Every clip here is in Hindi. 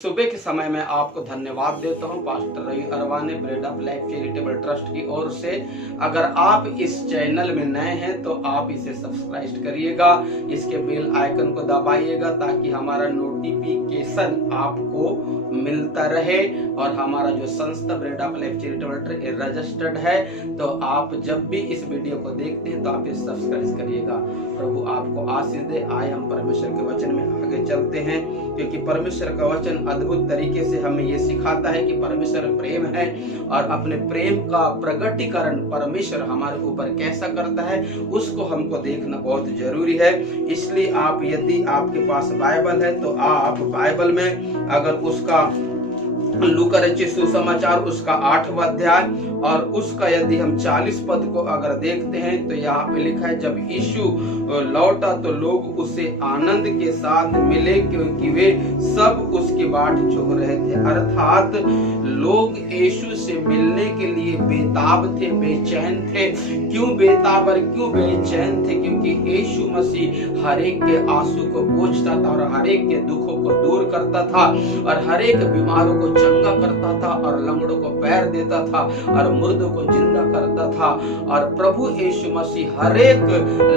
सुबह के समय में आपको धन्यवाद देता हूं pastor Ravi Arwane bread of life charitable trust की ओर से। अगर आप इस चैनल में नए हैं तो आप इसे सब्सक्राइब करिएगा, इसके बेल आइकन को दबाइएगा ताकि हमारा नोटिफिकेशन आपको मिलता रहे। और हमारा जो संस्था bread of life charitable trust registered है, तो आप जब भी इस वीडियो को देखते हैं तो आप इसे सब्सक्राइब करिएगा। प्रभु आपको आशीष दे। आए हम परमेश्वर के वचन में आगे चलते हैं, क्योंकि परमेश्वर का वचन अद्भुत तरीके से हमें ये सिखाता है कि परमेश्वर प्रेम है और अपने प्रेम का प्रकटीकरण परमेश्वर हमारे ऊपर कैसा करता है उसको हमको देखना बहुत जरूरी है। इसलिए आप, यदि आपके पास बाइबल है तो आप बाइबल में अगर उसका लूका रचित सुसमाचार उसका 8वां अध्याय और उसका यदि हम 40 पद को अगर देखते हैं तो यहाँ पे लिखा है, जब यीशु लौटा तो लोग उसे आनंद के साथ मिले क्योंकि वे सब उसकी बाट जोह रहे थे। अर्थात लोग यीशु से मिलने के लिए बेताब थे, बेचैन थे। क्यों बेताब और क्यों बेचैन थे? क्योंकि यीशु मसीह हर एक के आंसू को पोंछता था और हर एक के दुखों को दूर करता था और हर एक बीमारों को चंगा करता था और लंगड़ों को पैर देता था और मुर्दों को जिंदा करता था। और प्रभु यीशु मसीह हर एक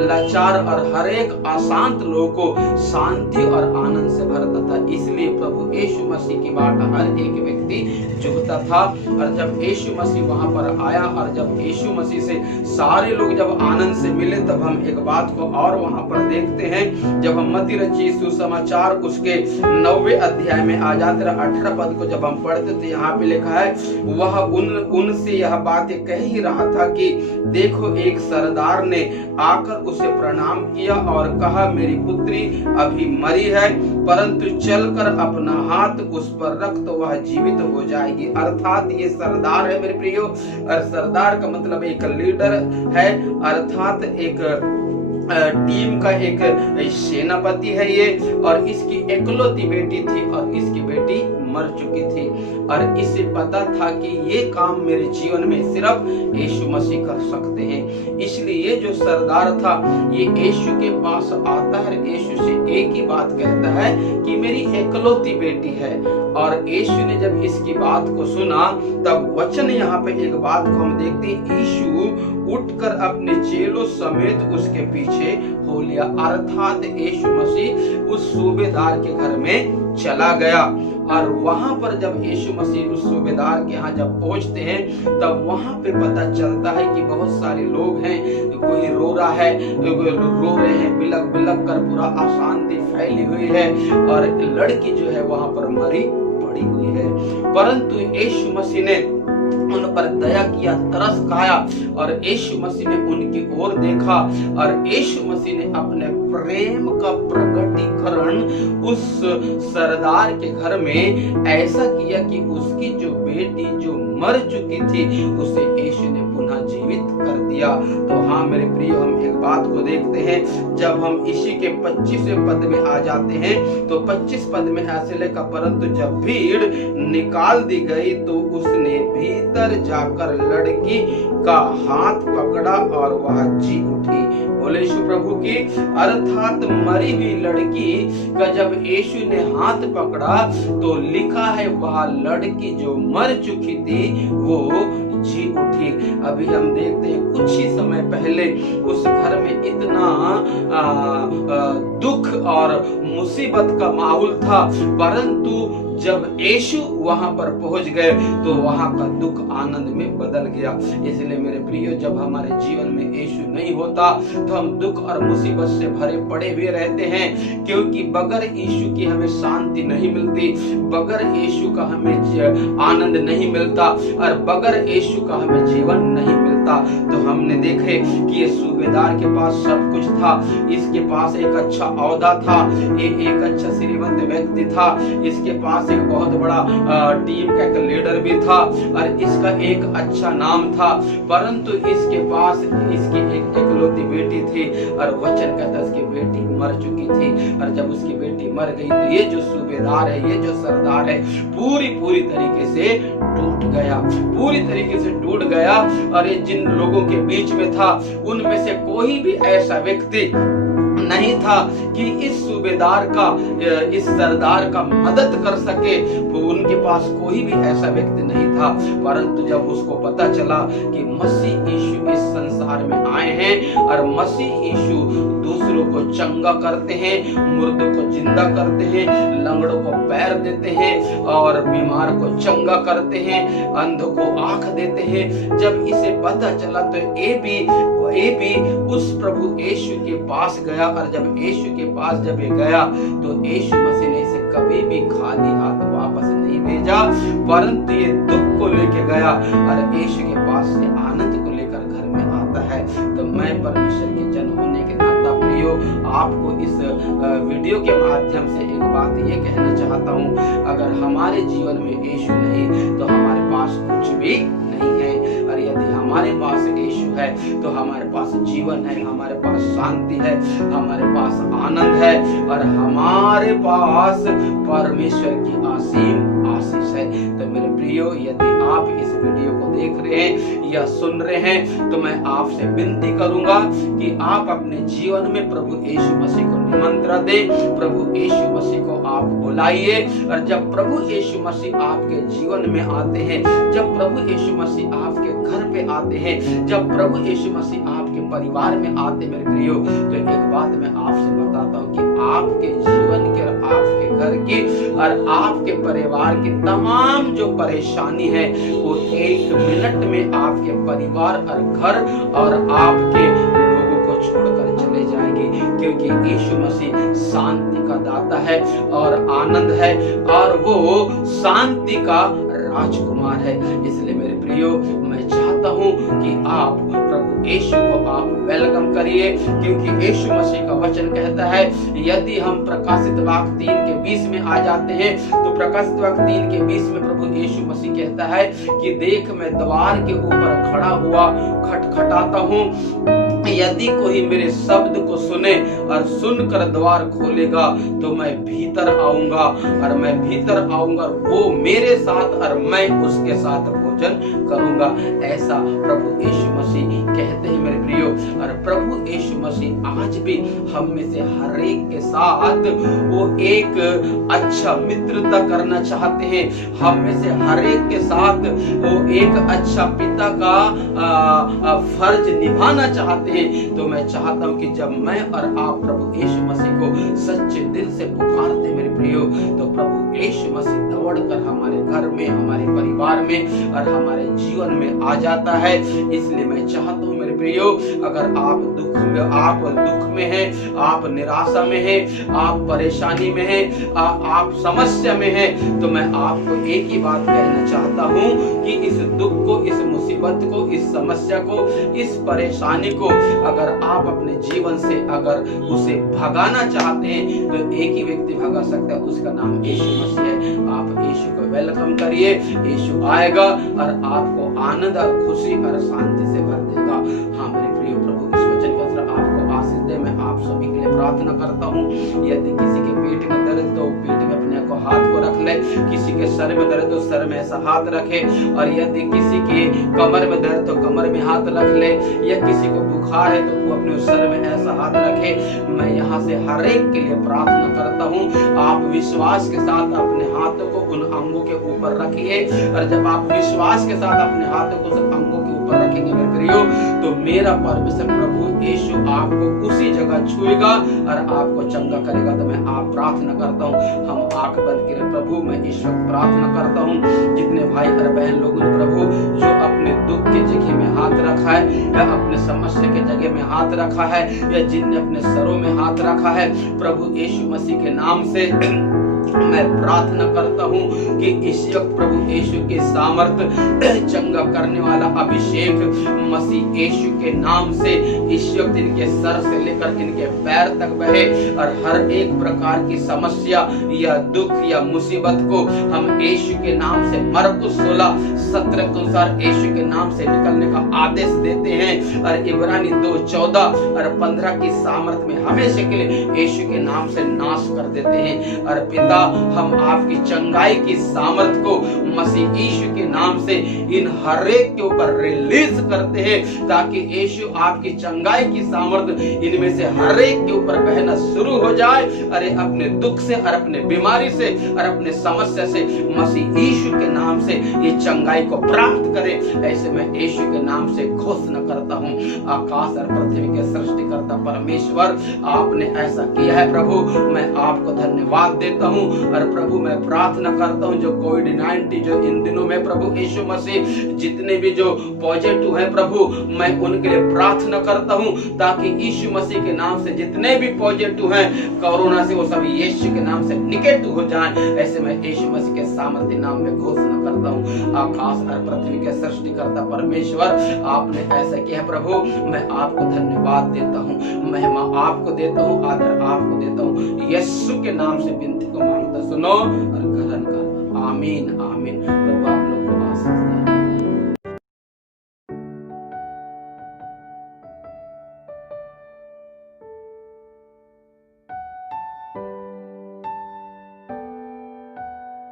लाचार और हर एक अशांत लोगों को शांति और आनंद से भरता था। इसलिए प्रभु यीशु मसीह की बाट हर एक व्यक्ति चुभता था। और जब यीशु मसीह वहां पर आया और जब यीशु मसीह से सारे लोग जब आनंद से मिले, तब हम एक बात को और वहां पर देखते हैं। जब हम मत्ती रचित सुसमाचार उसके 9वें अध्याय में आ जाते 18 पद को जब हम पढ़ते तो यहाँ पे लिखा है, वह उनसे यह बातें कह ही रहा था कि देखो, एक सरदार ने आकर उसे प्रणाम किया और कहा, मेरी पुत्री अभी मरी है, परंतु चलकर अपना हाथ उस पर रख तो वह जीवित हो जाएगी। अर्थात ये सरदार है मेरे प्रियो, और सरदार का मतलब एक लीडर है, अर्थात एक टीम का एक सेनापति है ये। और इसकी एकलौती बेटी थी और इसकी बेटी मर चुकी थी और इसे पता था कि ये काम मेरे जीवन में सिर्फ यीशु मसीह कर सकते हैं। इसलिए ये जो सरदार था ये यीशु के पास आता है, यीशु से एक ही बात कहता है कि मेरी एकलौती बेटी है। और यीशु ने जब इसकी बात को सुना, तब वचन यहाँ पे एक बात को हम देखते हैं, यीशु उठकर अपने चेलों समेत उसके पीछे हो लिया। अर्थात यीशु मसीह उस सूबेदार के घर में चला गया। और वहां पर जब यीशु मसीह उस सूबेदार के यहाँ जब पहुंचते हैं, तब वहां पे पता चलता है कि बहुत सारे लोग हैं, कोई रो रहा है, रो रहे हैं, बिलक बिलक कर, पूरा अशांति फैली हुई है और लड़की जो है वहां पर मरी पड़ी हुई है। परंतु यीशु मसीह ने उन पर दया किया, तरस खाया और यीशु मसीह ने उनकी ओर देखा और यीशु मसीह ने अपने प्रेम का प्रकटीकरण उस सरदार के घर में ऐसा किया कि उसकी जो बेटी जो मर चुकी थी उसे यीशु ने पुनः जीवित कर दिया। तो हाँ मेरे प्रियो, हम एक बात को देखते हैं, जब हम इसी के 25वें पद में आ जाते हैं तो 25 पद में ऐसे लिखा, परंतु जब भीड़ निकाल दी गई तो उसने भीतर जाकर लड़की का हाथ पकड़ा और वह जी उठी। बोले यीशु प्रभु की। अर्थात मरी हुई लड़की का जब यीशु ने हाथ पकड़ा तो लिखा है वह लड़की जो मर चुकी थी वो जी उठी। अभी हम देखते हैं कुछ ही समय पहले उस घर में इतना दुख और मुसीबत का माहौल था, परंतु जब यीशु वहां पर पहुंच गए तो वहां का दुख आनंद में बदल गया। इसलिए मेरे प्रियो, जब हमारे जीवन में यीशु नहीं होता तो हम दुख और मुसीबत से भरे पड़े हुए रहते हैं, क्योंकि बगैर यीशु की हमें शांति नहीं मिलती, बगैर यीशु का हमें आनंद नहीं मिलता और बगैर यीशु का हमें जीवन नहीं मिलता। तो हमने देखे कि ये सूबेदार के पास सब कुछ था, इसके पास एक अच्छा औहदा था, एक अच्छा श्रीमंत व्यक्ति था, इसके पास एक बहुत बड़ा टीम का एक लीडर भी था और इसका एक अच्छा नाम था, परंतु इसके पास इसकी एक एकलौती बेटी थी और वचन कहता है उसकी बेटी मर चुकी थी। और जब उसकी बेटी मर गई तो ये जो सूबेदार है, ये जो सरदार है, पूरी तरीके से टूट गया, पूरी तरीके से टूट गया। और ये जिन लोगों के बीच में था उनमें से कोई भी ऐसा व्यक्ति नहीं था कि इस सूबेदार का, इस सरदार का मदद कर सके। वो उनके पास कोई भी ऐसा व्यक्ति नहीं था, परंतु जब उसको पता चला कि मसीह यीशु इस संसार में आए हैं और मसीह यीशु दूसरों को चंगा करते हैं, मुर्दों को जिंदा करते हैं, लंगड़ों को पैर देते हैं और बीमार को चंगा करते हैं, अंधों को आंख देते हैं, जब इसे पता चला तो ये भी उस प्रभु यीशु के पास गया। और जब यीशु के पास जब ये गया तो यीशु मसीह ने इसे कभी भी खाली हाथ वापस नहीं भेजा, परंतु ये दुख को लेके गया और यीशु के पास से आनंद को लेकर घर में आता है। तो मैं परमेश्वर के जन होने के नाता प्रियो आपको इस वीडियो के माध्यम से एक बात ये कहना चाहता हूँ, अगर हमारे जीवन में यीशु नहीं तो हमारे पास कुछ भी नहीं है। और यदि हमारे पास यीशु है तो हमारे पास जीवन है, हमारे पास शांति है, हमारे पास आनंद है और हमारे पास परमेश्वर की असीम आशीष है। तो मेरे प्रियो, यदि आप इस वीडियो को देख रहे हैं या सुन रहे हैं तो मैं आपसे विनती करूंगा कि आप अपने जीवन में प्रभु यीशु मसीह को निमंत्रण दें, प्रभु यीशु मसीह को आप बुलाइए। और जब प्रभु यीशु मसीह आपके जीवन में आते हैं, जब प्रभु यीशु मसीह आपके घर पे आते हैं, जब प्रभु यीशु मसीह आपके परिवार में आते मेरे प्रियो, तो एक बात मैं आपसे बताता हूँ कि आपके जीवन के, आपके घर की और आपके परिवार की तमाम जो परेशानी है वो 1 मिनट में आपके परिवार और घर और आपके लोगों को छोड़कर चले जाएंगे, क्योंकि यीशु मसीह शांति का दाता है और आनंद है और वो शांति का राजकुमार है। इसलिए मेरे प्रियो, मैं चाहता हूँ कि आप प्रभु यीशु को आप वेलकम करिए, क्योंकि यीशु मसीह का वचन कहता है यदि हम प्रकाशित वाक्य 3 के 20 में आ जाते हैं तो प्रकाशित वाक्य 3 के 20 में प्रभु यीशु मसीह कहता है कि देख मैं द्वार के ऊपर खड़ा हुआ खटखटाता हूँ, यदि कोई मेरे शब्द को सुने और सुनकर द्वार खोलेगा तो मैं भीतर आऊंगा और मैं भीतर आऊंगा, वो मेरे साथ और मैं उसके साथ भोजन करूंगा। ऐसा प्रभु यीशु मसीह कहते हैं मेरे प्रियो। और प्रभु यीशु मसीह आज भी हम में से हर एक के साथ वो एक अच्छा मित्रता करना चाहते हैं, हम में से हर एक के साथ वो एक अच्छा पिता का फर्ज निभाना चाहते हैं। तो मैं चाहता हूं कि जब मैं और आप प्रभु यीशु मसीह को सच्चे दिल से पुकारते मेरे प्रियो, तो प्रभु यीशु मसीह दौड़कर हमारे घर में, हमारे परिवार में और हमारे जीवन में आ जाता है। इसलिए मैं चाहता हूं मेरे प्रियो, अगर आप दुख में हैं, आप निराशा में हैं, आप परेशानी में हैं, आप समस्या में हैं, तो मैं आपको एक ही बात कहना चाहता हूं कि इस दुख को, इस मुसीबत को, इस समस्या को, इस परेशानी को अगर आप अपने जीवन से अगर उसे भगाना चाहते हैं तो एक ही व्यक्ति भगा सकता है, उसका नाम यीशु मसीह है। आप यीशु को वेलकम करिए, यीशु आएगा और आपको आनंद और खुशी और शांति से भर देगा। हाँ मेरे प्रिय, प्रभु इस वचन का असर आपको आशीष दे। मैं आप सभी के लिए प्रार्थना करता हूँ, यदि किसी के पेट में दर्द तो पेट में अपने को हाथ को रख ले, किसी के सर में दर्द तो सर में ऐसा हाथ रखे, और यदि किसी के कमर में दर्द तो कमर में हाथ रख ले, या किसी को बुखार है तो वो अपने सर में ऐसा हाथ रखे। मैं यहाँ से हर एक के लिए प्रार्थना करता हूँ, आप विश्वास के साथ अपने हाथों को उन अंगों के ऊपर रखिए, और जब आप विश्वास के साथ अपने हाथों को उन अंगों के ऊपर रखेंगे मेरे प्रियो, तो मेरा परमेश्वर प्रभु यीशु आपको उसी जगह छुएगा और आपको चंगा करेगा। तो मैं आप प्रार्थना करता हूँ, हम आंख बंद करें। प्रभु मैं इस वक्त प्रार्थना करता हूँ, जितने भाई और बहन लोगों ने प्रभु जो अपने दुख के जगह में हाथ रखा है, या अपने समस्या के जगह में हाथ रखा है, या जिनने अपने सरों में हाथ रखा है, प्रभु यीशु मसीह के नाम से मैं प्रार्थना करता हूँ कि इस वक्त प्रभु यीशु के सामर्थ्य, चंगा करने वाला अभिषेक मसीह यीशु के नाम से इस वक्त इनके सर से लेकर इनके पैर तक बहे, और हर एक प्रकार की समस्या या दुख या मुसीबत को हम यीशु के नाम से मरकुस 16:17 के अनुसार यीशु के नाम से निकलने का आदेश देते हैं, और इब्रानी 2:14 और 15 की सामर्थ्य में हमेशा के लिए यीशु के नाम से नाश कर देते हैं। और पिता पिता, हम आपकी चंगाई की सामर्थ को मसीह यीशु के नाम से इन हर एक के ऊपर रिलीज करते हैं, ताकि यीशु आपकी चंगाई की सामर्थ इनमें से हर एक के ऊपर बहना शुरू हो जाए। अरे अपने दुख से और अपने बीमारी से और अपने समस्या से मसीह यीशु के नाम से ये चंगाई को प्राप्त करे। ऐसे मैं यीशु के नाम से घोषणा करता हूँ। आकाश और पृथ्वी के सृष्टिकर्ता परमेश्वर, आपने ऐसा किया है प्रभु, मैं आपको धन्यवाद देता हूँ। और प्रभु मैं प्रार्थना करता हूँ जो कोविड-19 जो इन दिनों में प्रभु यीशु मसीह जितने भी जो पॉजिटिव है प्रभु, मैं उनके लिए प्रार्थना करता हूँ, ताकि यीशु मसीह के नाम से जितने भी पॉजिटिव हैं कोरोना से, वो सब यीशु के नाम से निगेटिव हो जाएं। ऐसे मैं यीशु मसीह के सामर्थ्य नाम में घोषणा करता हूँ। आकाश और पृथ्वी के सृष्टिकर्ता परमेश्वर, आपने ऐसा किया प्रभु, मैं आपको धन्यवाद देता हूँ, महिमा आपको देता हूँ, आदर आपको देता हूँ। यीशु के नाम से विनती को मांगता सुनो और ग्रहण कर। आमीन आमीन।